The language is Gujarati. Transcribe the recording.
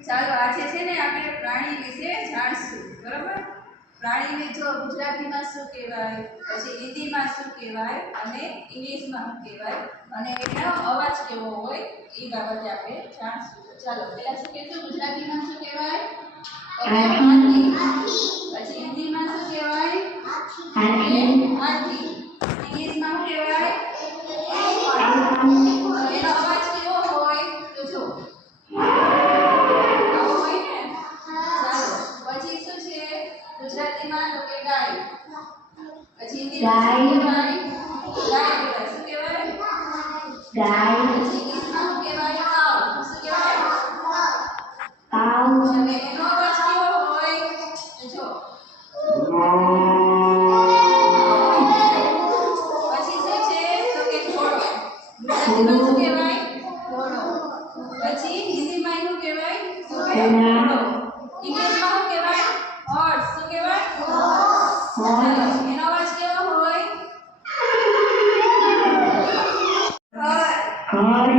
ચાલો આજે છે ને આપણે પ્રાણી વિશે જાણશું બરાબર પ્રાણીને જો ગુજરાતીમાં શું કહેવાય પછી હિન્દીમાં શું કહેવાય અને ઇંગ્લિશમાં શું કહેવાય અને એનો અવાજ કેવો હોય એ બાબતે આપણે જાણશું ચાલો પહેલા શું કહેશું ગુજરાતીમાં શું કહેવાય હાથી પછી હિન્દીમાં શું કહેવાય હાથી ઇંગ્લિશમાં શું કહેવાય એનો અવાજ કેવો હોય તો જો ગુજરાતીમાં તો કે ગાય પછી હિન્દીમાં શું કહેવાય ગાય બેટા શું કહેવાય ગાય પછી ઇંગ્લિશમાં શું કહેવાય કાઉ શું કહેવાય કાઉ અને એનો અવાજ કેવો હોય તો જો પછી શું છે તો કે ઘોડો ગુજરાતીમાં શું કહેવાય ઘોડો પછી હિન્દીમાં શું કહેવાય ઘોડો ઇંગ્લિશમાં શું કહેવાય હોર્સ શું કહેવાય એનો અવાજ કેવો હોય ઘર